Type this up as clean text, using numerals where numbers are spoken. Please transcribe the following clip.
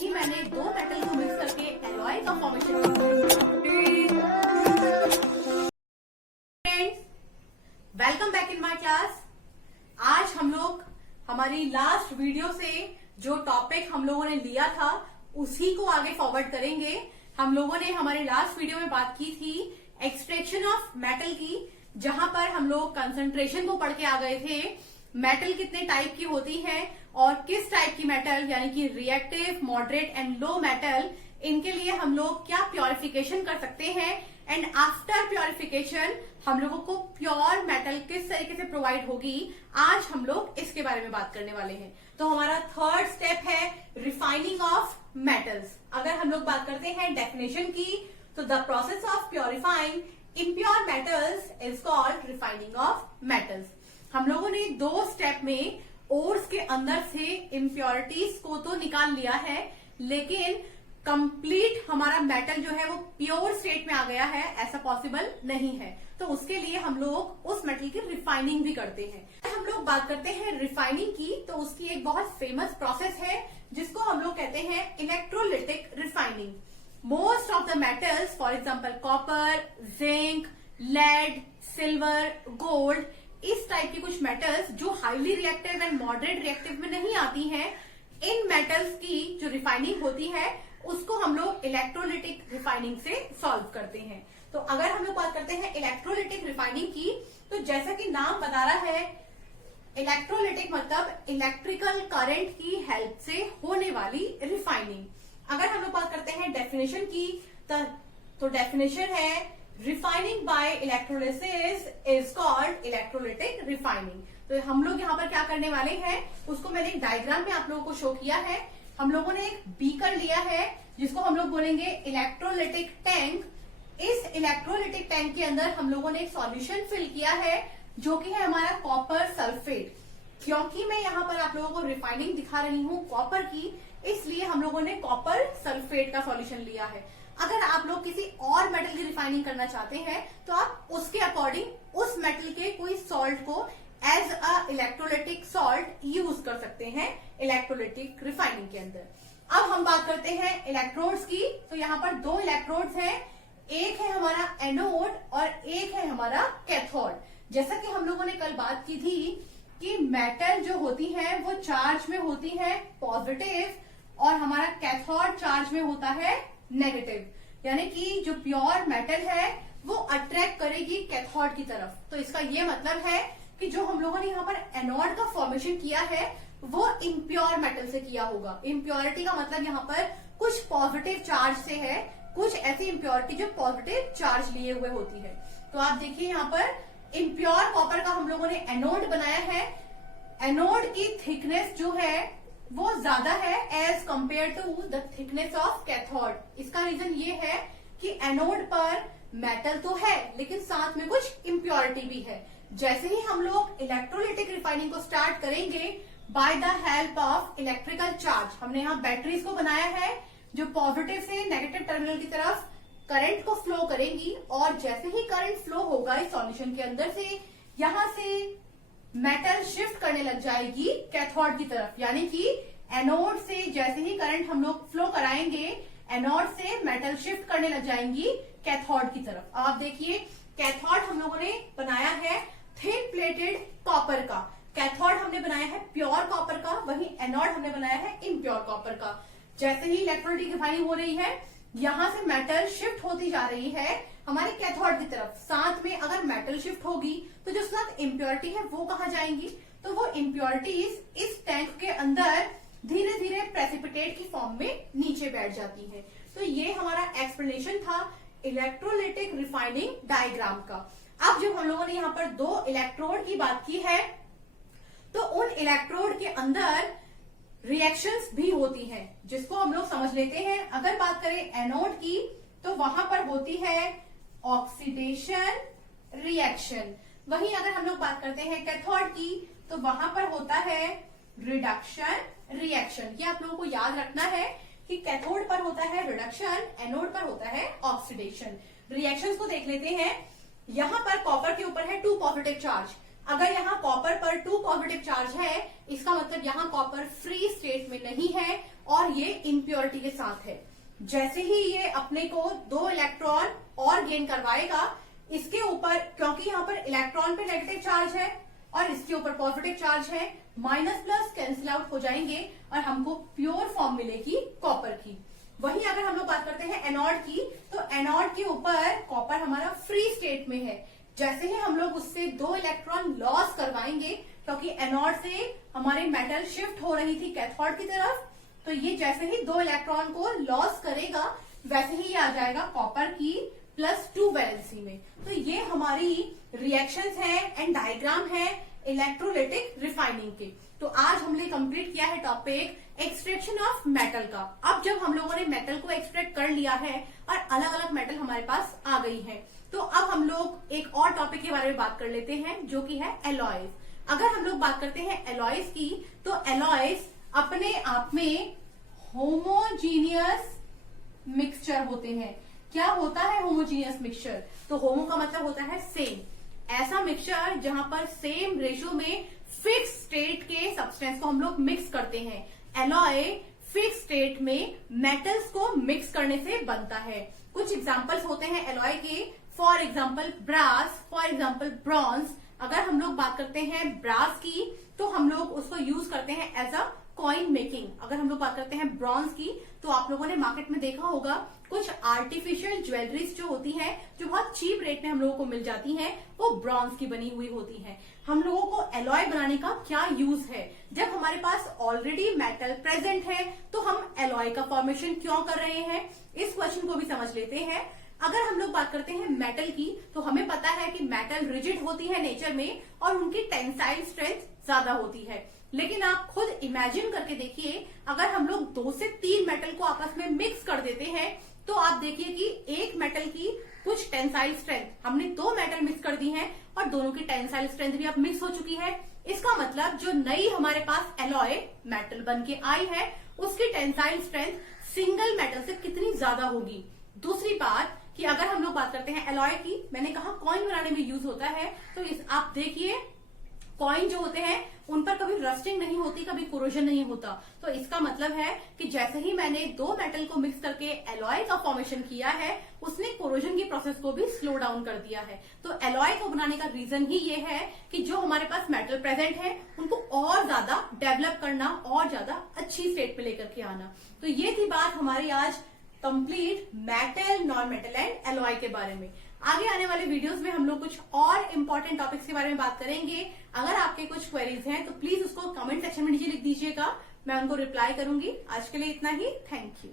ही मैंने दो मेटल को मिक्स करके एलॉय का formation friends, welcome back in my class. आज हम लोग हमारी लास्ट वीडियो से जो टॉपिक हम लोगों ने लिया था उसी को आगे फॉरवर्ड करेंगे। हम लोगों ने हमारी लास्ट वीडियो में बात की थी एक्सट्रैक्शन ऑफ मेटल की, जहां पर हम लोग कंसंट्रेशन को पढ़ के आ गए थे। मेटल कितने टाइप की होती है और किस टाइप की मेटल यानी कि reactive, moderate and low metal, इनके लिए हम लोग क्या प्योरिफिकेशन कर सकते हैं एंड आफ्टर प्योरिफिकेशन हम लोगों को प्योर मेटल किस तरीके से प्रोवाइड होगी। आज हम लोग इसके बारे में बात करने वाले हैं। तो हमारा थर्ड स्टेप है रिफाइनिंग ऑफ मेटल्स। अगर हम लोग बात करते हैं डेफिनेशन की, तो the process of purifying impure metals is called refining of metals। हम लोगों ने दो स्टेप में ओर्स के अंदर से इम्प्योरिटीज को तो निकाल लिया है, लेकिन कंप्लीट हमारा मेटल जो है वो प्योर स्टेट में आ गया है, ऐसा पॉसिबल नहीं है। तो उसके लिए हम लोग उस मेटल की रिफाइनिंग भी करते हैं। हम लोग बात करते हैं रिफाइनिंग की, तो उसकी एक बहुत फेमस प्रोसेस है जिसको हम लोग कहते हैं electrolytic refining. Most of the metals, for example copper, zinc, lead, silver, gold, इस टाइप की कुछ मेटल्स जो highly reactive and moderate reactive में नहीं आती हैं, इन मेटल्स की जो रिफाइनिंग होती है उसको हम लोग इलेक्ट्रोलिटिक रिफाइनिंग से सॉल्व करते हैं। तो अगर हम लोग बात करते हैं इलेक्ट्रोलिटिक रिफाइनिंग की, तो जैसा कि नाम बता रहा है, इलेक्ट्रोलिटिक मतलब इलेक्ट्रिकल करंट की हेल्प से होने वाली रिफाइनिंग। अगर हम लोग बात करते हैं डेफिनेशन की, तो डेफिनेशन है refining by electrolysis is called electrolytic refining. तो हम लोग यहाँ पर क्या करने वाले हैं उसको मैंने एक डायग्राम में आप लोगों को शो किया है। हम लोगों ने एक बीकर लिया है जिसको हम लोग बोलेंगे इलेक्ट्रोलिटिक टैंक। इस इलेक्ट्रोलिटिक टैंक के अंदर हम लोगों ने एक सॉल्यूशन फिल किया है जो कि है हमारा कॉपर सल्फेट। क्योंकि मैं यहाँ पर आप लोगों को रिफाइनिंग दिखा रही हूँ कॉपर की, इसलिए हम लोगों ने कॉपर सल्फेट का सॉल्यूशन लिया है। अगर आप लोग किसी और मेटल की रिफाइनिंग करना चाहते हैं तो आप उसके अकॉर्डिंग उस मेटल के कोई सॉल्ट को as a electrolytic salt use कर सकते हैं इलेक्ट्रोलिटिक रिफाइनिंग के अंदर। अब हम बात करते हैं इलेक्ट्रोड्स की। तो यहाँ पर दो इलेक्ट्रोड्स हैं, एक है हमारा एनोड और एक है हमारा कैथोड। जैसा कि हम लोगों ने कल बात की थी कि मेटल जो होती है वो चार्ज में होती है पॉजिटिव और हमारा कैथोड चार्ज में होता है नेगेटिव। यानी कि जो प्योर मेटल है वो अट्रैक्ट करेगी कैथोड की तरफ। तो इसका ये मतलब है कि जो हम लोगों ने यहाँ पर एनोड का फॉर्मेशन किया है वो इम्प्योर मेटल से किया होगा। इम्प्योरिटी का मतलब यहाँ पर कुछ पॉजिटिव चार्ज से है, कुछ ऐसी इम्प्योरिटी जो पॉजिटिव चार्ज लिए हुए होती है। तो आप देखिए यहाँ पर इम्प्योर कॉपर का हम लोगों ने एनोड बनाया है। एनोड की थिकनेस जो है वो ज्यादा है as compare to the thickness of cathode. इसका रीजन ये है कि एनोड पर मेटल तो है लेकिन साथ में कुछ इम्प्योरिटी भी है। जैसे ही हम लोग इलेक्ट्रोलिटिक रिफाइनिंग को स्टार्ट करेंगे by the help of electrical charge, हमने यहाँ बैटरीज को बनाया है जो पॉजिटिव से नेगेटिव टर्मिनल की तरफ करंट को फ्लो करेंगी, और जैसे ही करंट फ्लो होगा इस सॉल्यूशन के अंदर से, यहाँ से मेटल शिफ्ट करने लग जाएगी कैथोड की तरफ। यानी कि एनोड से जैसे ही करंट हम लोग फ्लो कराएंगे, एनोड से मेटल शिफ्ट करने लग जाएंगी कैथोड की तरफ। अब आप देखिए कैथोड हम लोगों ने बनाया है थिन प्लेटेड कॉपर का, कैथोड हमने बनाया है प्योर कॉपर का, वहीं एनोड हमने बनाया है इम्प्योर कॉपर का। जैसे ही इलेक्ट्रोलिटिक रिफाइनिंग हो रही है, यहाँ से मेटल शिफ्ट होती जा रही है हमारे कैथोड की तरफ। साथ में अगर मेटल शिफ्ट होगी तो जो साथ इम्प्योरिटी है वो कहाँ जाएंगी, तो वो इम्प्योरिटीज इस टैंक के अंदर धीरे धीरे प्रेसिपिटेट की फॉर्म में नीचे बैठ जाती है। तो ये हमारा एक्सप्लेनेशन था इलेक्ट्रोलिटिक रिफाइनिंग डायग्राम का। अब जब हम लोगों ने यहाँ पर दो इलेक्ट्रोड की बात की है, तो उन इलेक्ट्रोड के अंदर रिएक्शंस भी होती हैं जिसको हम लोग समझ लेते हैं। अगर बात करें एनोड की, तो वहां पर होती है ऑक्सीडेशन रिएक्शन। वहीं अगर हम लोग बात करते हैं कैथोड की, तो वहां पर होता है रिडक्शन रिएक्शन। ये आप लोगों को याद रखना है कि कैथोड पर होता है रिडक्शन, एनोड पर होता है ऑक्सीडेशन। रिएक्शंस को देख लेते हैं। यहाँ पर कॉपर के ऊपर है 2 पॉजिटिव चार्ज। अगर यहाँ कॉपर पर 2 पॉजिटिव चार्ज है, इसका मतलब यहाँ कॉपर फ्री स्टेट में नहीं है और ये इम्प्योरिटी के साथ है। जैसे ही ये अपने को 2 इलेक्ट्रॉन और गेन करवाएगा, इसके ऊपर क्योंकि यहाँ पर इलेक्ट्रॉन पे नेगेटिव चार्ज है और इसके ऊपर पॉजिटिव चार्ज है, माइनस प्लस कैंसिल आउट हो जाएंगे और हमको प्योर फॉर्म मिलेगी कॉपर की। वहीं अगर हम लोग बात करते हैं एनोड की, तो एनोड के ऊपर कॉपर हमारा फ्री स्टेट में है। जैसे ही हम लोग उससे 2 इलेक्ट्रॉन लॉस करवाएंगे, क्योंकि एनोड से हमारे मेटल शिफ्ट हो रही थी कैथोड की तरफ, तो ये जैसे ही 2 इलेक्ट्रॉन को लॉस करेगा वैसे ही ये आ जाएगा कॉपर की +2 वैलेंसी में। तो ये हमारी रिएक्शंस हैं एंड डायग्राम है इलेक्ट्रोलाइटिक रिफाइनिंग के। तो आज हमने कंप्लीट किया है टॉपिक एक्सट्रैक्शन ऑफ मेटल का। अब जब हम लोगों ने मेटल को एक्सट्रैक्ट कर लिया है और अलग अलग मेटल हमारे पास आ गई है, तो अब हम लोग एक और टॉपिक के बारे में बात कर लेते हैं जो कि है एलॉयज। अगर हम लोग बात करते हैं एलॉयज की, तो एलॉयज अपने आप में होमोजीनियस मिक्सचर होते हैं। क्या होता है होमोजीनियस मिक्सचर? तो होमो का मतलब होता है सेम, ऐसा मिक्सचर जहां पर सेम रेशियो में फिक्स स्टेट के सब्सटेंस को हम लोग मिक्स करते हैं। एलॉय फिक्स स्टेट में मेटल्स को मिक्स करने से बनता है। कुछ एग्जांपल्स होते हैं एलॉय के, for example brass, for example bronze. अगर हम लोग बात करते हैं ब्रास की, तो हम लोग उसको यूज करते हैं एज अ कॉइन मेकिंग। अगर हम लोग बात करते हैं ब्रॉन्ज की, तो आप लोगों ने मार्केट में देखा होगा कुछ आर्टिफिशियल ज्वेलरीज जो होती हैं, जो बहुत चीप रेट में हम लोगों को मिल जाती हैं, वो ब्रॉन्ज की बनी हुई होती हैं। हम लोगों को एलॉय बनाने का क्या यूज है? जब हमारे पास ऑलरेडी मेटल प्रेजेंट है, तो हम एलॉय का फॉर्मेशन क्यों कर रहे हैं? इस क्वेश्चन को भी समझ लेते हैं। अगर हम लोग बात करते हैं मेटल की, तो हमें पता है कि मेटल रिजिड होती है नेचर में और उनकी टेंसाइल स्ट्रेंथ ज्यादा होती है। लेकिन आप खुद इमेजिन करके देखिए, अगर हम लोग 2 से 3 मेटल को आपस में मिक्स कर देते हैं, तो आप देखिए कि एक मेटल की कुछ टेंसाइल स्ट्रेंथ, हमने 2 मेटल मिक्स कर दी हैं और दोनों की टेंसाइल स्ट्रेंथ भी अब मिक्स हो चुकी है। इसका मतलब जो नई हमारे पास एलॉय मेटल बन के आई है, उसकी टेंसाइल स्ट्रेंथ सिंगल मेटल से कितनी ज्यादा होगी। दूसरी बात कि अगर हम लोग बात करते हैं एलॉय की, मैंने कहा कॉइन बनाने में यूज होता है, तो आप देखिए कॉइन जो होते हैं उन पर कभी रस्टिंग नहीं होती, कभी कोरोजन नहीं होता। तो इसका मतलब है कि जैसे ही मैंने 2 मेटल को मिक्स करके एलॉय का फॉर्मेशन किया है, उसने कोरोजन की प्रोसेस को भी स्लो डाउन कर दिया है। तो एलॉय को बनाने का रीजन ही ये है कि जो हमारे पास मेटल प्रेजेंट है, उनको और ज्यादा डेवलप करना और ज्यादा अच्छी स्टेट पे लेकर के आना। तो ये थी बात हमारी आज complete metal, non metal and alloy के बारे में। आगे आने वाले वीडियोस में हम लोग कुछ और इम्पोर्टेंट टॉपिक्स के बारे में बात करेंगे। अगर आपके कुछ क्वेरीज हैं तो प्लीज उसको कमेंट सेक्शन में नीचे लिख दीजिएगा, मैं उनको रिप्लाई करूंगी। आज के लिए इतना ही, थैंक यू।